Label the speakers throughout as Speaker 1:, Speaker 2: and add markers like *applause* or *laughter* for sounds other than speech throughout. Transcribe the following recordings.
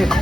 Speaker 1: After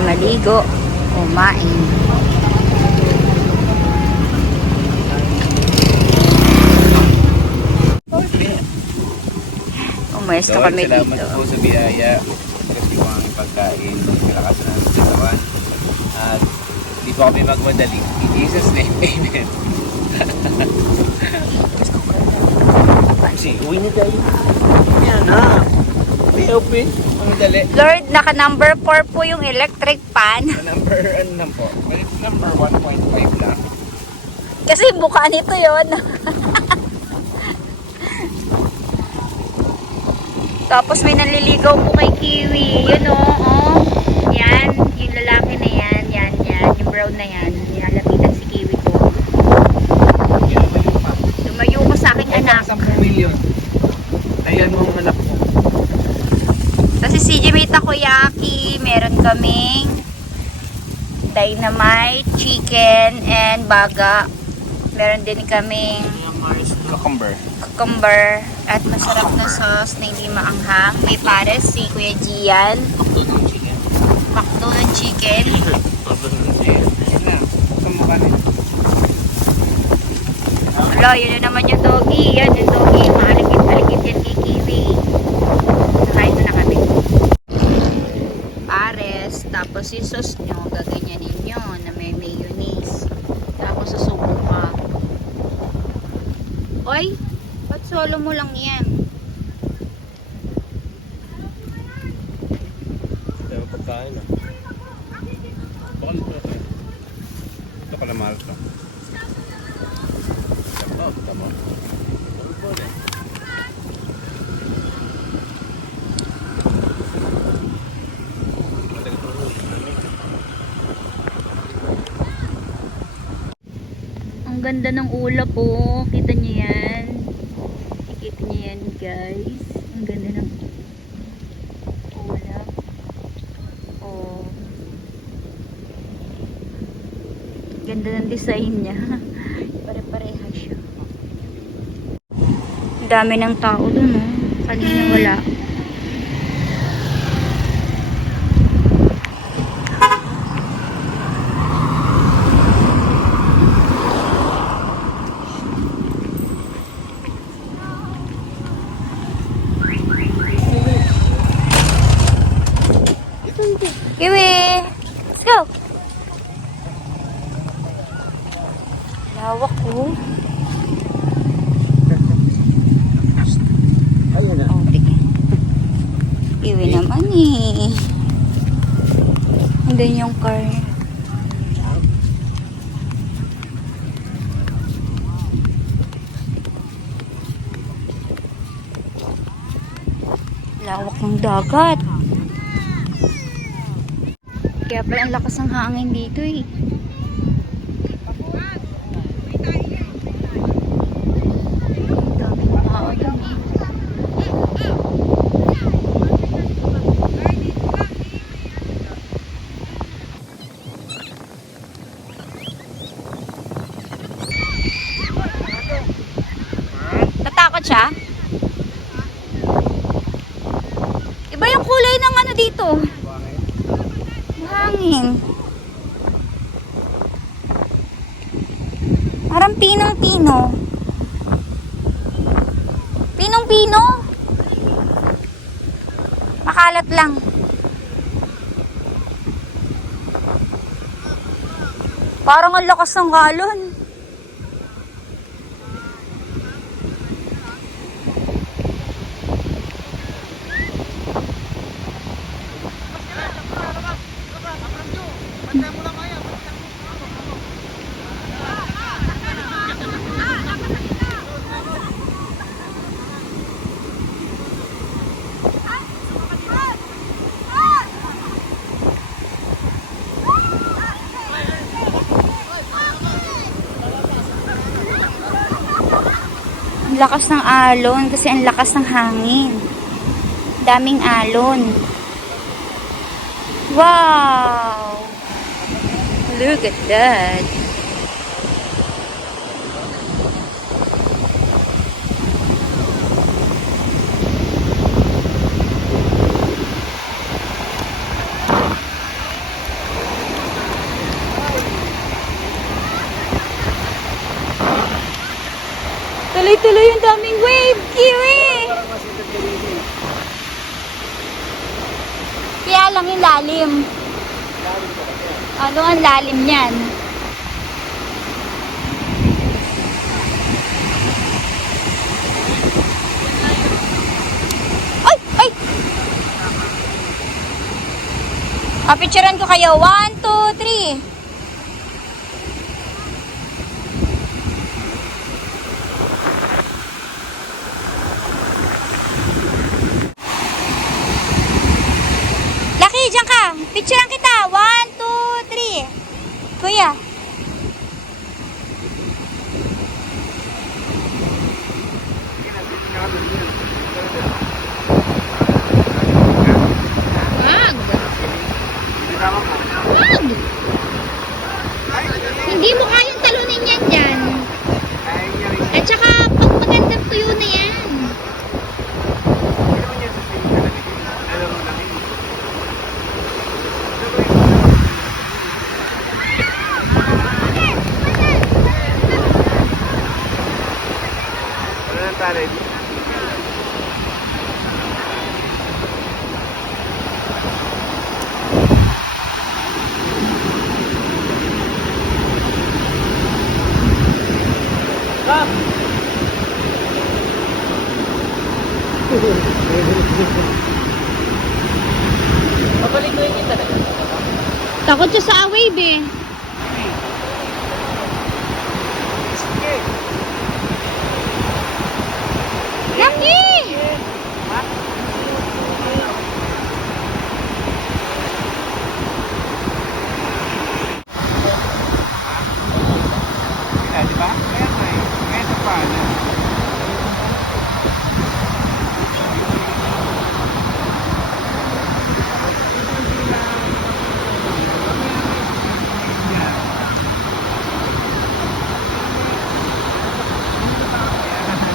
Speaker 1: maligo, kumain. Umayos na kami dito.
Speaker 2: Salamat po sa biyaya. Kasi yung pagkain. Kalakas na sa. At hindi po kami magmadali. In Jesus' name, *laughs* Amen. Kasi, uwi na tayo. Yan na. Ay, open. Ang dali.
Speaker 1: Lord, naka number 4 po yung electric pan.
Speaker 2: Number, ano lang po? Number 1.5 lang.
Speaker 1: Kasi mukha nito yon. Tapos may nanliligaw po kay Kiwi. Yun o. Oh, Yan. Yung lalaki na yan. Yan, brown na yan. Nilalapitan si Kiwi ko. Lumayo ko sa aking anak.
Speaker 2: 10 million. Ayan mo ang anak ko.
Speaker 1: Tapos si may takoyaki. Meron kaming dynamite, chicken, and baga. Meron din kaming
Speaker 2: Cucumber.
Speaker 1: cucumber at masarap na sauce na hindi maanghang. May pares si Kuya Gian.
Speaker 2: Todo chicken.
Speaker 1: McDonald chicken.
Speaker 2: Yan na. Kamukha.
Speaker 1: Wala, yun na naman yung doggy. Yan yung doggy. Maalikit-alikit yan kay Kiwi. Kain na na kami. Pares. Tapos yung sauce nyo, gaganyanin nyo na may mayonnaise. Tapos susubo ka. Oy, ba't solo mo lang yan?
Speaker 2: Pero pagkain ah. Baka mo na tayo. Ito pala mahal to. Tama, tama. Ano po na?
Speaker 1: Ang ganda ng ulap po. Kita niyo yan. Kita niyo yan guys. Ang ganda ng ulap. Oh. Ganda ng design niya. *laughs* Pare-pareha siya. Dami ng tao dun oh. Kanina wala. Lawak oh.
Speaker 2: Ayun na.
Speaker 1: Oh, sige. Kiwi naman eh. Andun yung car. Lawak ng dagat. Kaya pala ang lakas ng hangin dito eh. Daming tao dun eh. Natakot siya? Iba yung kulay ng ano dito. Hangin. Parang pinong-pino. Pinong-pino. Makalat lang. Parang ang lakas ng galon. Lakas ng alon kasi ang lakas ng hangin. Daming alon. Wow! Look at that. Tuloy-tuloy yung daming wave, Kiwi! Kaya lang yung lalim. Ano ang lalim niyan? Ay! Ay! Papicturean ko kayo. One, two, three. Ka. Picturean kita. One, two, three. Kuya. Wag. Wag. Hindi mo kayang talunin yan dyan. At saka, pag magandang tuyo na yan. Takot siya sa wave eh. Laki!
Speaker 2: Di ba? Kaya nga eh. Kaya sa paano.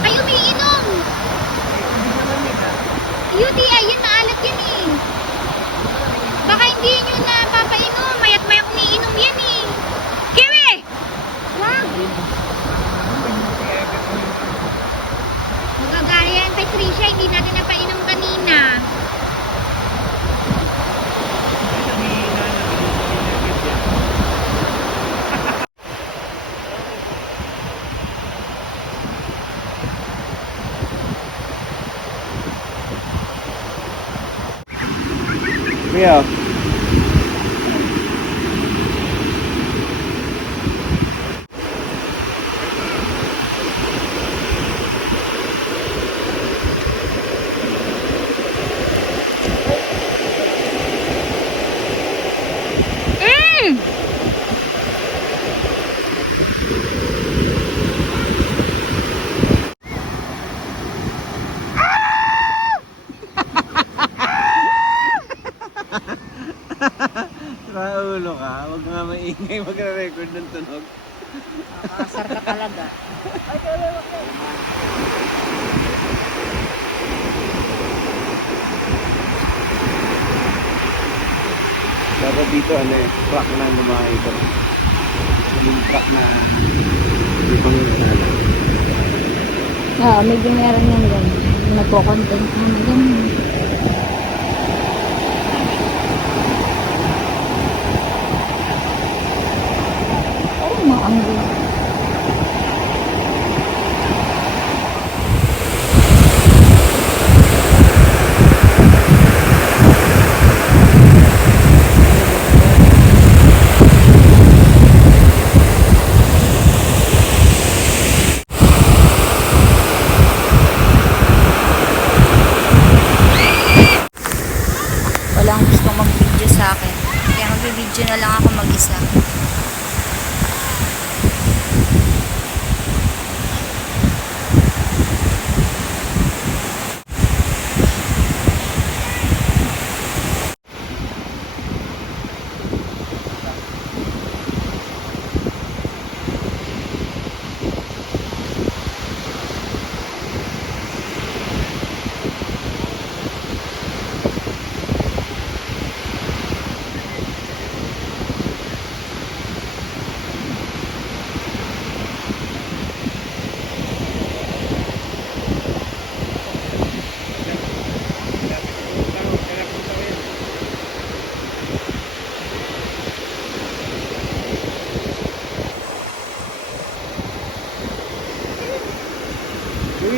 Speaker 1: Ay, umiinom! UTI, yan maalat yan eh. Baka hindi nyo na papainom. Mayat mayak umiinom yan eh. Kiwi! Wag! Magagaya yan kay Trisha. Hindi natin napainom kanina.
Speaker 2: Kuya. Dapat dito ano eh, truck na lumakita. Yung truck na may pangisala.
Speaker 1: Oo, medyo meron yan yan. Nagko-content na na Nag-video na lang ako mag-isa.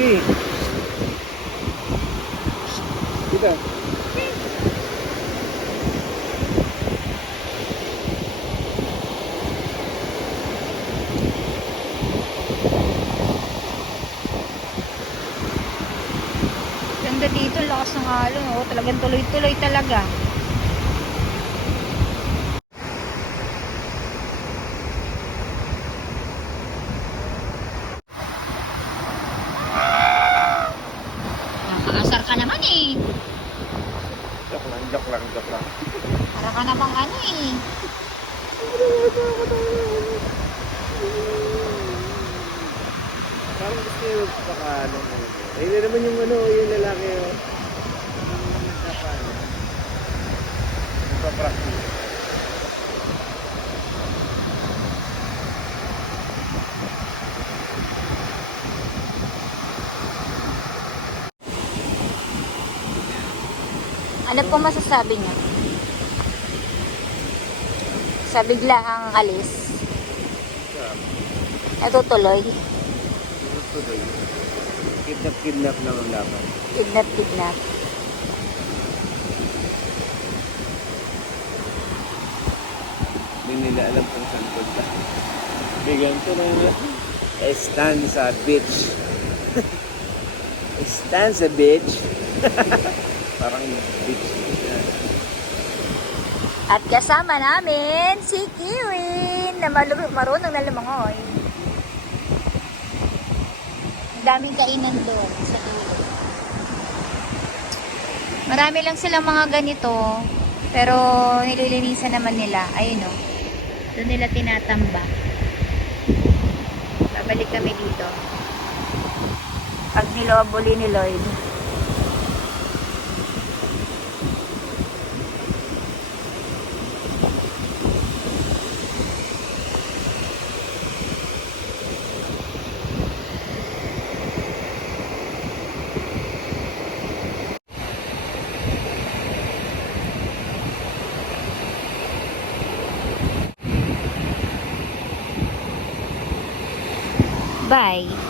Speaker 2: Uy! Kita.
Speaker 1: Ganda dito, lakas ng alon. Oh, talagang tuloy-tuloy talaga. Nakaasar ka naman eh.
Speaker 2: Joke lang, joke lang, joke lang.
Speaker 1: Para ka namang ano eh.
Speaker 2: Parang gusto nyo magpakaano mo. Ayun na naman yung ano, yung lalaki oh. Nagpapaano. Nagpa-practice.
Speaker 1: Ano po masasabi niyo? Sa biglaang alis, natutuloy,
Speaker 2: doon. Kidnap-kidnap ang laban.
Speaker 1: kidnap-kidnap.
Speaker 2: Hindi nila alam kung saan punta. Bigyan ko na yun. Estanza Beach. *laughs* Estanza Beach. *laughs* Parang beach.
Speaker 1: At kasama namin si Kiwi na marunong na lumangoy. Ang daming kainan doon sa ilog. Marami lang silang mga ganito. Pero nililinisan naman nila. Ayun o. Doon nila tinatamba. Babalik kami dito. Pag nilobuli ni Lloyd. Bye.